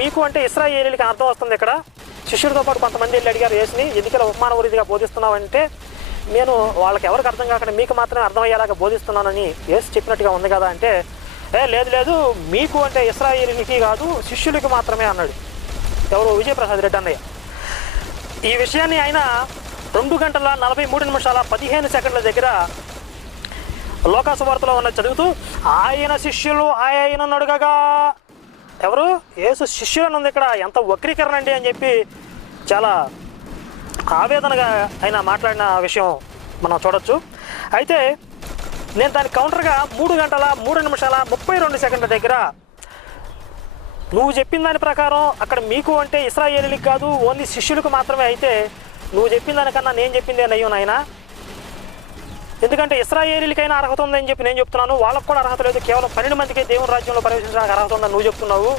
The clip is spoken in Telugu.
మీకు అంటే ఇశ్రాయేలీలకి అర్థం వస్తుంది. ఇక్కడ శిష్యుడితో పాటు కొంతమంది వెళ్ళి అడిగారు యేసుని, ఎందుకలా ఉపమానవరీతిగా బోధిస్తున్నావు అంటే, నేను వాళ్ళకి ఎవరికి అర్థం కాకుండా మీకు మాత్రమే అర్థమయ్యేలాగా బోధిస్తున్నానని యేసు చెప్పినట్టుగా ఉంది కదా అంటే, లేదు లేదు, మీకు అంటే ఇశ్రాయేలీలకి కాదు శిష్యులకి మాత్రమే అన్నాడు. ఎవరు? విజయప్రసాద్ రెడ్డి అన్నయ్య. ఈ విషయాన్ని ఆయన 2 గంటల 43 నిమిషాల 15 సెకండ్ల దగ్గర లోకాసు వార్తలో ఉన్న చదువుతూ, ఆయన శిష్యులు ఆయనను అడగగా, ఎవరు? యేసు శిష్యులను ఉంది ఇక్కడ. ఎంత వక్రీకరణ అండి అని చెప్పి చాలా ఆవేదనగా ఆయన మాట్లాడిన విషయం మనం చూడొచ్చు. అయితే నేను దానికి కౌంటర్గా 3 గంటల 3 నిమిషాల 32 సెకండ్ల దగ్గర, నువ్వు చెప్పిన దాని ప్రకారం అక్కడ మీకు అంటే ఇశ్రాయేలీలకు కాదు ఓన్లీ శిష్యులకు మాత్రమే అయితే, నువ్వు చెప్పిన దానికన్నా నేను చెప్పిందే నయ్యం నాయన. ఎందుకంటే ఇశ్రాయేలీలకైనా అర్హత ఉందని చెప్పి నేను చెప్తున్నాను, వాళ్ళకు కూడా అర్హత లేదు. కేవలం 12 మందికి దేవుని రాజ్యంలో ప్రవేశించడానికి అర్హత ఉందని నువ్వు చెప్తున్నావు.